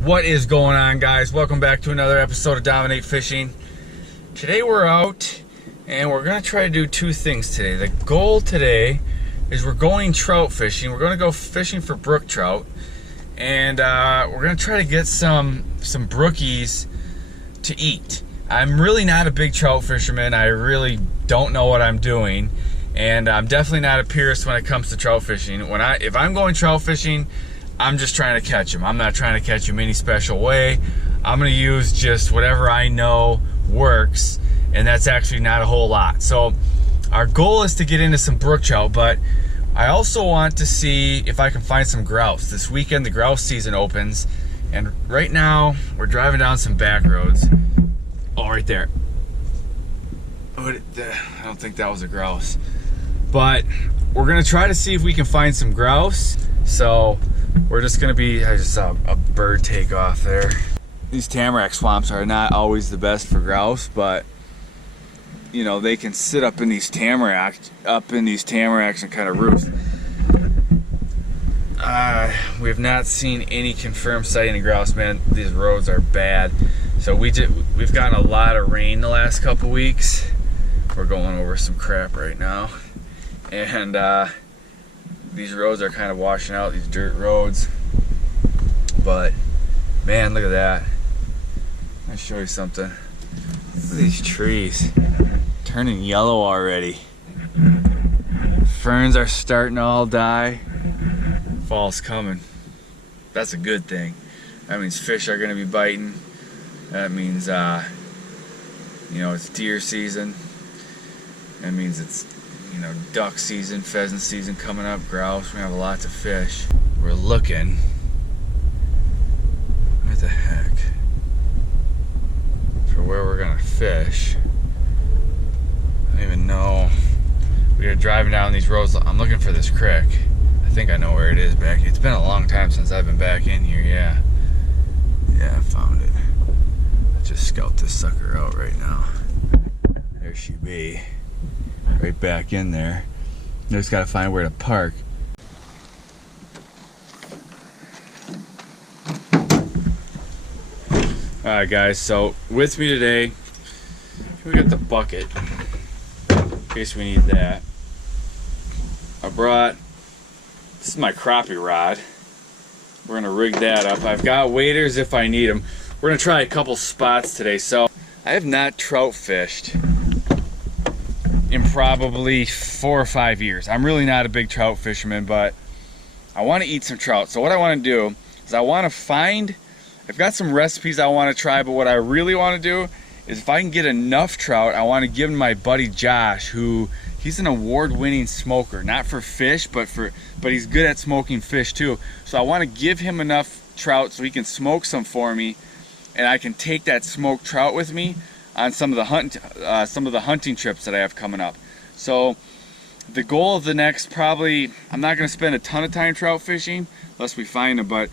What is going on, guys? Welcome back to another episode of Dominate Fishing. Today we're out and we're going to try to do two things today. The goal today is we're going trout fishing. We're going to go fishing for brook trout, and we're going to try to get some brookies to eat. I'm really not a big trout fisherman. I really don't know what I'm doing, and I'm definitely not a purist when it comes to trout fishing. If I'm going trout fishing, I'm just trying to catch them. I'm not trying to catch them any special way. I'm gonna use just whatever I know works, and that's actually not a whole lot. So our goal is to get into some brook trout, but I also want to see if I can find some grouse. This weekend the grouse season opens, and right now we're driving down some back roads. Oh, right there. I don't think that was a grouse, but we're gonna try to see if we can find some grouse. So we're just gonna be, I just saw a bird take off there. These tamarack swamps are not always the best for grouse, but you know, they can sit up in these tamaracks and kind of roost. We have not seen any confirmed sighting of grouse, man. These roads are bad. So we've gotten a lot of rain the last couple weeks. We're going over some crap right now, and these roads are kind of washing out, these dirt roads. But man, look at that. I'll show you something. Look at these trees turning yellow already. Ferns are starting to all die. Fall's coming. That's a good thing. That means fish are going to be biting. That means you know, it's deer season. That means it's, you know, duck season, pheasant season coming up, grouse. We have a lot to fish. We're looking. What the heck? For where we're gonna fish. I don't even know. We are driving down these roads. I'm looking for this creek. I think I know where it is back here. It's been a long time since I've been back in here, yeah. Yeah, I found it. Let's just scout this sucker out right now. There she be. Right back in there. Just gotta find where to park. Alright guys, so with me today, we got the bucket in case we need that. This is my crappie rod. We're gonna rig that up. I've got waders if I need them. We're gonna try a couple spots today. So I have not trout fished in probably 4 or 5 years. I'm really not a big trout fisherman, but I want to eat some trout. So what I want to do is I've got some recipes I want to try, but what I really want to do is if I can get enough trout, I want to give my buddy Josh, he's an award-winning smoker, not for fish, but he's good at smoking fish too. So I want to give him enough trout so he can smoke some for me, and I can take that smoked trout with me on some of the hunting trips that I have coming up. So the goal of the next, probably, I'm not going to spend a ton of time trout fishing unless we find them, but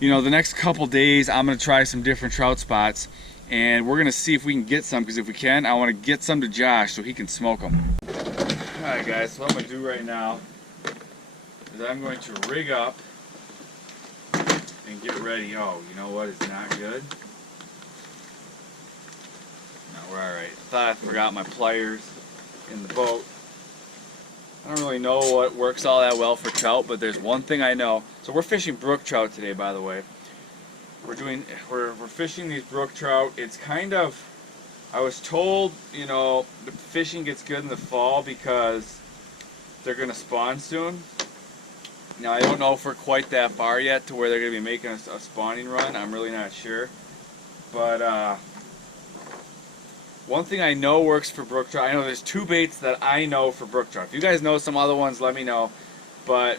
you know, the next couple days I'm going to try some different trout spots, and we're going to see if we can get some, because if we can, I want to get some to Josh so he can smoke them. Alright guys, so what I'm going to do right now is I'm going to rig up and get ready. Oh, you know what is not good? We're alright. Thought I forgot my pliers in the boat. I don't really know what works all that well for trout, but there's one thing I know. So we're fishing brook trout today, by the way. We're fishing these brook trout. It's kind of, I was told, you know, the fishing gets good in the fall because they're gonna spawn soon. Now I don't know if we're quite that far yet to where they're gonna be making a spawning run. I'm really not sure, but one thing I know works for brook trout, I know there's two baits that I know for brook trout. If you guys know some other ones, let me know. But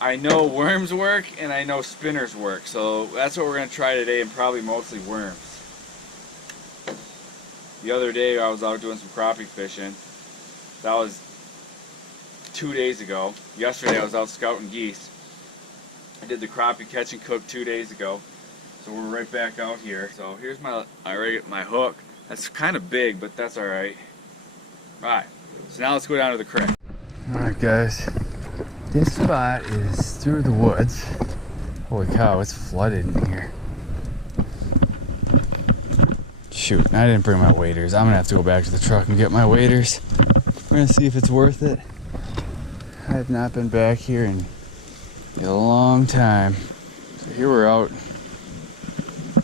I know worms work and I know spinners work. So that's what we're going to try today, and probably mostly worms. The other day I was out doing some crappie fishing. That was 2 days ago. Yesterday I was out scouting geese. I did the crappie catch and cook 2 days ago. So we're right back out here. So here's my hook. That's kind of big, but that's all right. All right. So now let's go down to the creek. All right, guys. This spot is through the woods. Holy cow, it's flooded in here. Shoot, I didn't bring my waders. I'm gonna have to go back to the truck and get my waders. We're gonna see if it's worth it. I have not been back here in a long time. So here we're out.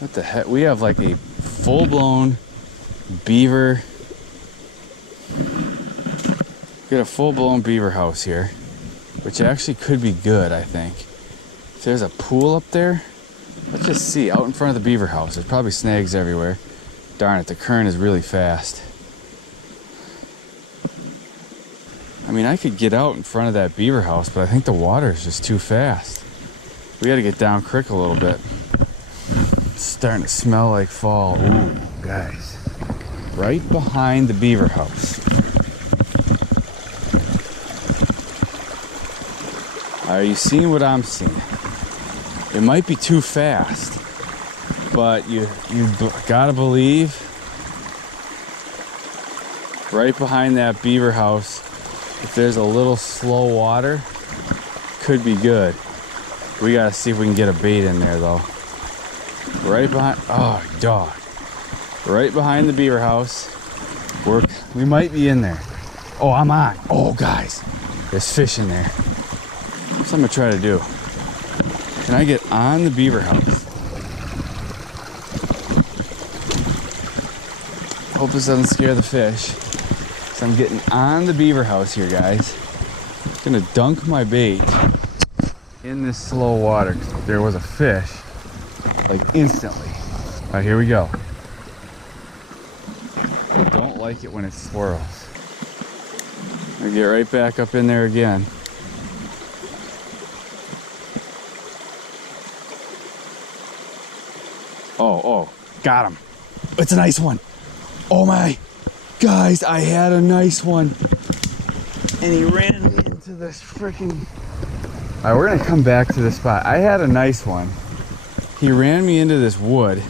What the heck? We have like a full-blown beaver. We got a full-blown beaver house here, which actually could be good, I think. If there's a pool up there, let's just see, out in front of the beaver house. There's probably snags everywhere. Darn it, the current is really fast. I mean, I could get out in front of that beaver house, but I think the water is just too fast. We gotta get down creek a little bit. It's starting to smell like fall. Ooh, guys. Right behind the beaver house. Are you seeing what I'm seeing? It might be too fast, but you gotta believe right behind that beaver house, if there's a little slow water, could be good. We gotta see if we can get a bait in there though. Right behind, oh dog. Right behind the beaver house. We might be in there. Oh, I'm on. Oh guys, there's fish in there. That's what I'm gonna try to do. Can I get on the beaver house? Hope this doesn't scare the fish. So I'm getting on the beaver house here, guys. I'm gonna dunk my bait in this slow water. There was a fish, like instantly. All right, here we go. I don't like it when it swirls. I get right back up in there again. Oh, got him. It's a nice one. Oh my, guys, I had a nice one. And he ran me into this freaking... All right, we're gonna come back to this spot. I had a nice one. He ran me into this wood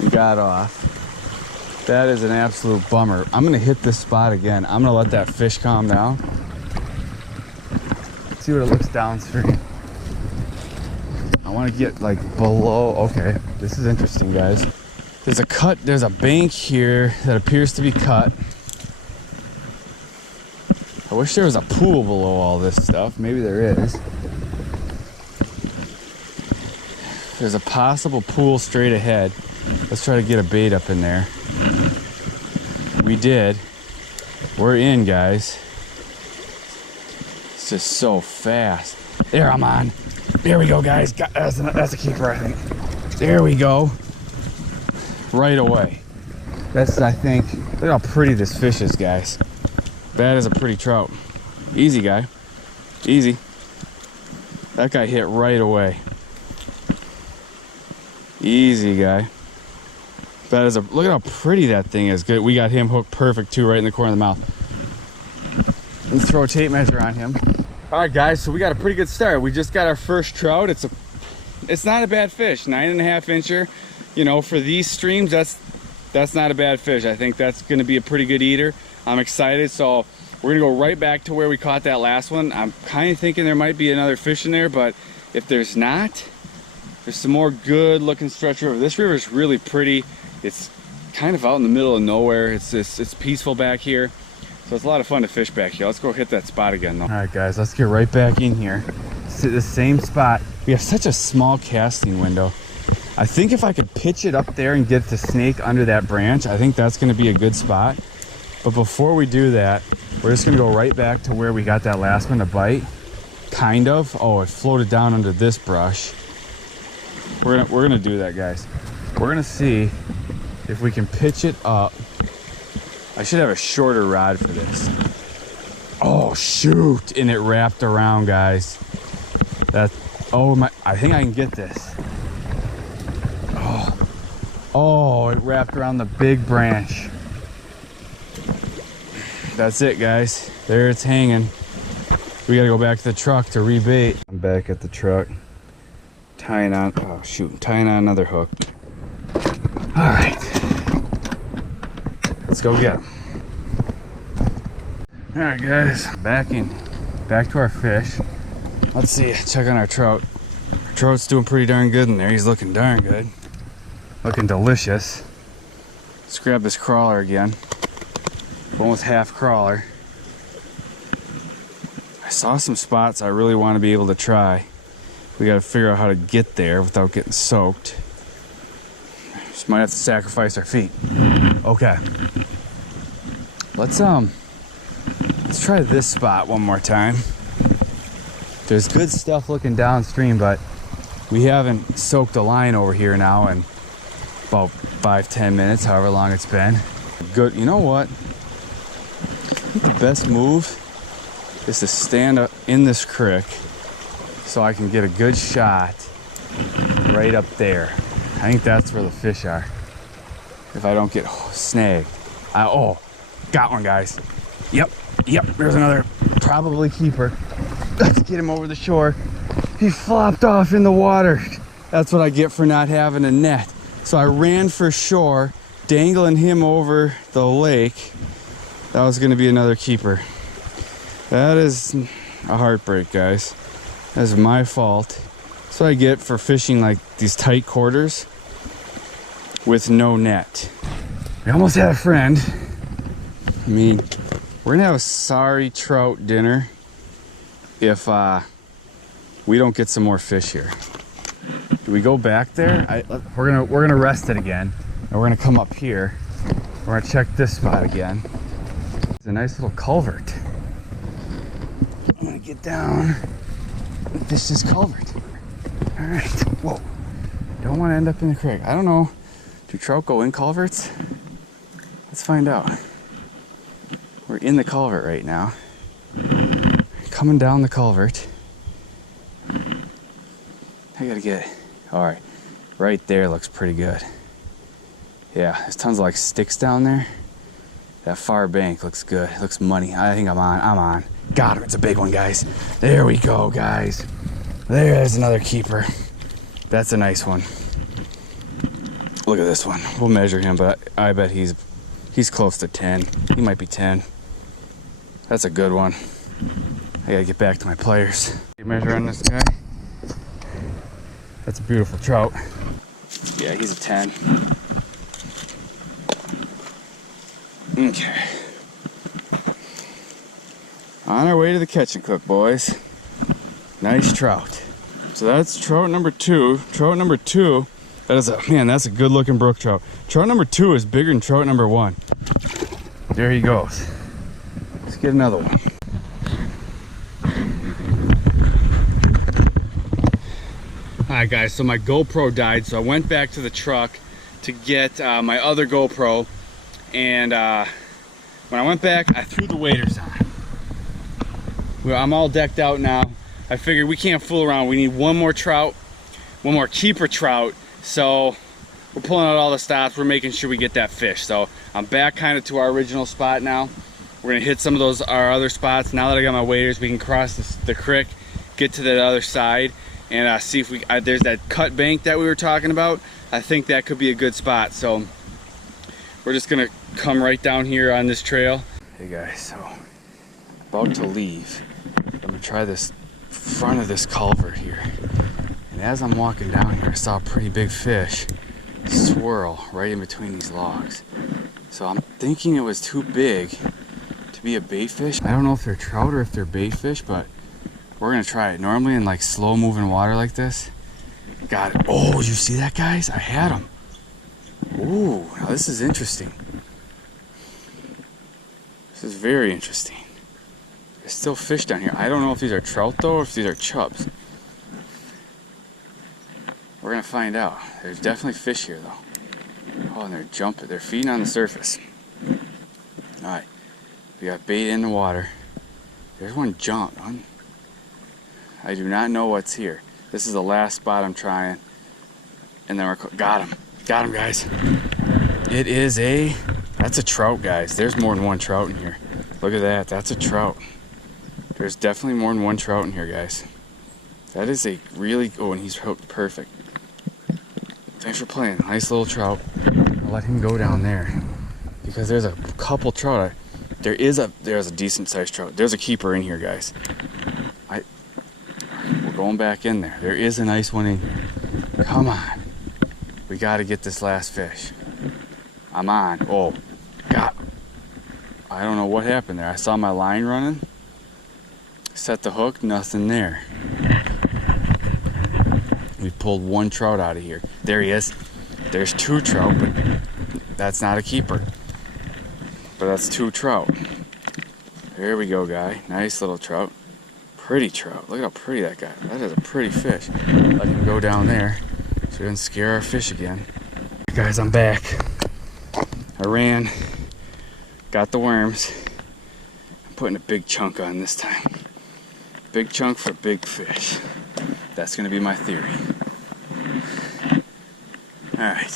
and got off. That is an absolute bummer. I'm gonna hit this spot again. I'm gonna let that fish calm down. See what it looks downstream. I want to get like below. Okay, this is interesting, guys. There's a cut, there's a bank here that appears to be cut. I wish there was a pool below all this stuff. Maybe there is. There's a possible pool straight ahead. Let's try to get a bait up in there. We did. We're in, guys. It's just so fast. There, I'm on. There we go, guys. That's a keeper, I think. There we go. Right away. That's, I think, look how pretty this fish is, guys. That is a pretty trout. Easy, guy. Easy. That guy hit right away. Easy, guy. That is a, look at how pretty that thing is. Good. We got him hooked perfect, too, right in the corner of the mouth. Let's throw a tape measure on him. All right, guys, so we got a pretty good start. We just got our first trout. It's not a bad fish, 9.5 incher. You know, for these streams, that's not a bad fish. I think that's gonna be a pretty good eater. I'm excited, so we're gonna go right back to where we caught that last one. I'm kind of thinking there might be another fish in there, but if there's not, there's some more good looking stretch river. This river is really pretty. It's kind of out in the middle of nowhere. It's peaceful back here. So it's a lot of fun to fish back here. Let's go hit that spot again though. All right guys, let's get right back in here. Sit the same spot. We have such a small casting window. I think if I could pitch it up there and get the snake under that branch, I think that's gonna be a good spot. But before we do that, we're just gonna go right back to where we got that last one to bite. Kind of. Oh, it floated down under this brush. We're gonna do that, guys. We're gonna see if we can pitch it up. I should have a shorter rod for this. Oh shoot, and it wrapped around, guys. Oh my, I think I can get this. Oh, it wrapped around the big branch. That's it, guys. There it's hanging. We gotta go back to the truck to rebait. I'm back at the truck, tying on, oh shoot, tying on another hook. All right. Let's go get them. All right, guys, back to our fish. Let's see, check on our trout. Our trout's doing pretty darn good in there. He's looking darn good. Looking delicious. Let's grab this crawler again. Almost half crawler. I saw some spots I really want to be able to try. We got to figure out how to get there without getting soaked. Just might have to sacrifice our feet. Okay. Let's try this spot one more time. There's good stuff looking downstream, but we haven't soaked a line over here now in about 5-10 minutes, however long it's been. Good. You know what? I think the best move is to stand up in this creek so I can get a good shot right up there. I think that's where the fish are. If I don't get snagged. Oh, got one, guys. Yep, there's another probably keeper. Let's get him over the shore. He flopped off in the water. That's what I get for not having a net. So I ran for shore, dangling him over the lake. That was gonna be another keeper. That is a heartbreak, guys. That's my fault. That's what I get for fishing like these tight quarters with no net. We almost had a friend. I mean, we're gonna have a sorry trout dinner if we don't get some more fish here. Do we go back there? We're gonna rest it again, and we're gonna come up here. We're gonna check this spot again. It's a nice little culvert. I'm gonna get down and fish this culvert. All right. Whoa. Don't want to end up in the creek. I don't know. Do trout go in culverts? Let's find out. We're in the culvert right now. Coming down the culvert. I gotta get it. All right. Right there looks pretty good. Yeah, there's tons of like sticks down there. That far bank looks good. It looks money. I think I'm on. Got him. It's a big one, guys. There we go, guys. There's another keeper. That's a nice one. Look at this one. We'll measure him, but I bet he's close to 10. He might be 10. That's a good one. I gotta get back to my pliers. Measure on this guy. That's a beautiful trout. Yeah, he's a 10. Okay. On our way to the catch and cook, boys. Nice trout. So that's trout number 2. Trout number 2, that's a good looking brook trout. Trout number 2 is bigger than trout number 1. There he goes. Let's get another one. Alright guys, so my GoPro died, so I went back to the truck to get my other GoPro, and when I went back, I threw the waders on. I'm all decked out now. I figured we can't fool around. We need one more trout, one more keeper trout. So we're pulling out all the stops. We're making sure we get that fish. So I'm back kind of to our original spot now. We're gonna hit some of our other spots. Now that I got my waders, we can cross the creek, get to the other side, and see if there's that cut bank that we were talking about. I think that could be a good spot. So we're just gonna come right down here on this trail. Hey guys, so about to leave. I'm gonna try this front of this culvert here. And as I'm walking down here, I saw a pretty big fish swirl right in between these logs. So I'm thinking it was too big to be a bait fish. I don't know if they're trout or if they're bait fish, but we're gonna try it. Normally in like slow moving water like this. Got it. Oh, did you see that, guys? I had him. Ooh, now this is interesting. This is very interesting. There's still fish down here. I don't know if these are trout though, or if these are chubs. We're gonna find out. There's definitely fish here though. Oh, and they're jumping. They're feeding on the surface. All right, we got bait in the water. There's one jump. I do not know what's here. This is the last spot I'm trying. And then got him. Got him, guys. It is that's a trout, guys. There's more than one trout in here. Look at that. That's a trout. There's definitely more than one trout in here, guys. That is a really, oh, and he's hooked perfect. Thanks for playing. Nice little trout. I'll let him go down there because there's a couple trout. There's a decent sized trout. There's a keeper in here, guys. going back in there. There is a nice one in here. Come on. We got to get this last fish. I'm on. Oh, God. I don't know what happened there. I saw my line running. Set the hook, nothing there. We pulled one trout out of here. There he is. There's 2 trout, but that's not a keeper. But that's 2 trout. There we go, guy. Nice little trout. Pretty trout. Look how pretty that guy. That is a pretty fish. Let him go down there so he doesn't scare our fish again. Guys, I'm back. I ran, got the worms. I'm putting a big chunk on this time. Big chunk for big fish. That's gonna be my theory. Alright.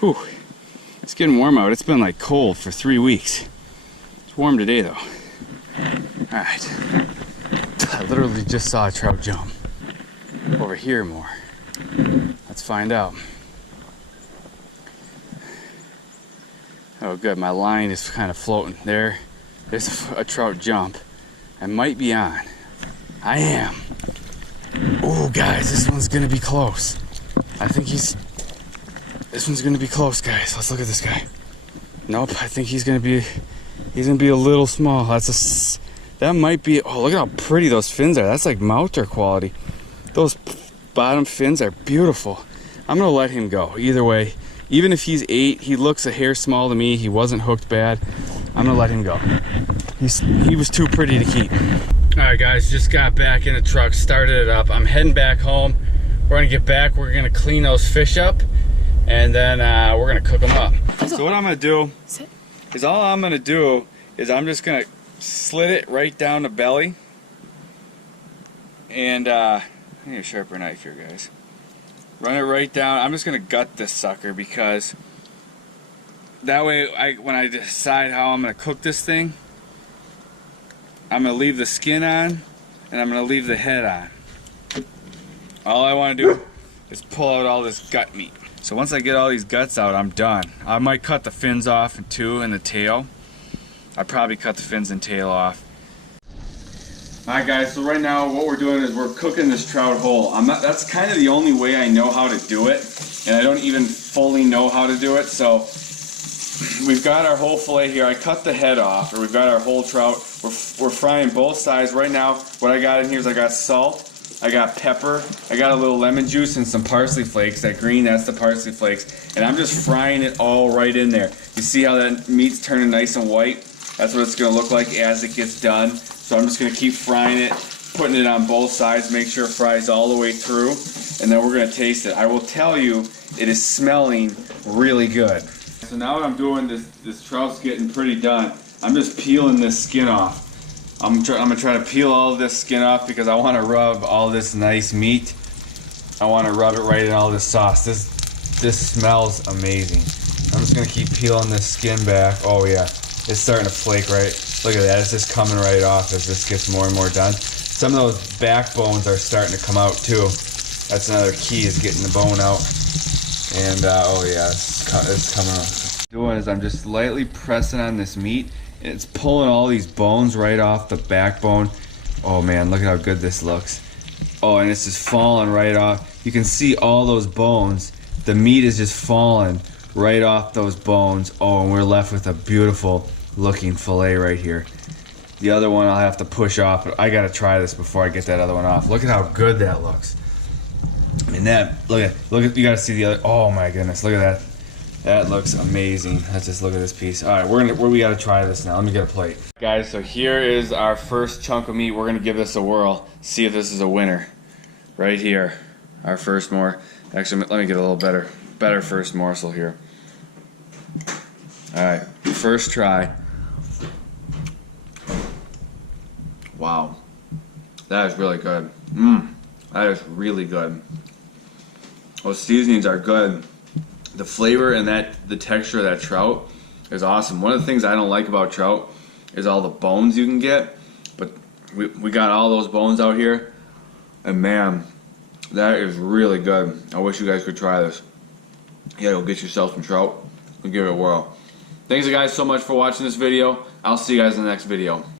Whew. It's getting warm out. It's been like cold for 3 weeks. It's warm today though. Alright. I literally just saw a trout jump. Over here more. Let's find out. Oh good, my line is kind of floating there. There's a trout jump. I might be on. I am. Oh guys, this one's gonna be close. I think this one's gonna be close, guys. Let's look at this guy. Nope, I think he's gonna be a little small. That might be, oh look at how pretty those fins are. That's like mouter quality. Those bottom fins are beautiful. I'm gonna let him go. Either way, even if he's 8, he looks a hair small to me. He wasn't hooked bad. I'm gonna let him go. He was too pretty to keep. All right guys, just got back in the truck, started it up. I'm heading back home. We're gonna get back, we're gonna clean those fish up, and then we're gonna cook them up. So what I'm gonna do is I'm just gonna slit it right down the belly. And I need a sharper knife here, guys. Run it right down. I'm just gonna gut this sucker because that way when I decide how I'm gonna cook this thing, I'm gonna leave the skin on and I'm gonna leave the head on. All I want to do is pull out all this gut meat. So once I get all these guts out, I'm done. I might cut the fins off too and the tail. I'd probably cut the fins and tail off. Alright guys, so right now what we're doing is we're cooking this trout whole. That's kind of the only way I know how to do it, and I don't even fully know how to do it. So we've got our whole fillet here. I cut the head off, or we've got our whole trout. We're frying both sides. Right now what I got in here is I got salt, I got pepper, I got a little lemon juice and some parsley flakes. That green, that's the parsley flakes. And I'm just frying it all right in there. You see how that meat's turning nice and white? That's what it's going to look like as it gets done. So I'm just going to keep frying it, putting it on both sides, make sure it fries all the way through, and then we're going to taste it. I will tell you, it is smelling really good. So now what I'm doing, this trout's getting pretty done. I'm just peeling this skin off. I'm going to try to peel all of this skin off because I want to rub all this nice meat. I want to rub it right in all this sauce. This smells amazing. I'm just going to keep peeling this skin back. Oh yeah, it's starting to flake right. Look at that, it's just coming right off as this gets more and more done. Some of those backbones are starting to come out too. That's another key, is getting the bone out. And oh yeah, it's coming out. What I'm doing is I'm just lightly pressing on this meat. It's pulling all these bones right off the backbone. Oh man, look at how good this looks. Oh, and it's just falling right off. You can see all those bones. The meat is just falling right off those bones. Oh, and we're left with a beautiful looking fillet right here. The other one I'll have to push off, but I gotta try this before I get that other one off. Look at how good that looks. And that, look at, you gotta see the other, oh my goodness, look at that. That looks amazing. Let's just look at this piece. All right, we gotta try this now. Let me get a plate. Guys, so here is our first chunk of meat. We're gonna give this a whirl, see if this is a winner. Right here, our first actually, let me get a little better first morsel here. All right, first try. Wow, that is really good. That is really good. Those seasonings are good. The flavor and the texture of that trout is awesome. One of the things I don't like about trout is all the bones you can get, but we got all those bones out here, and man, that is really good. I wish you guys could try this. Yeah, go get yourself some trout and give it a whirl. Thanks guys so much for watching this video. I'll see you guys in the next video.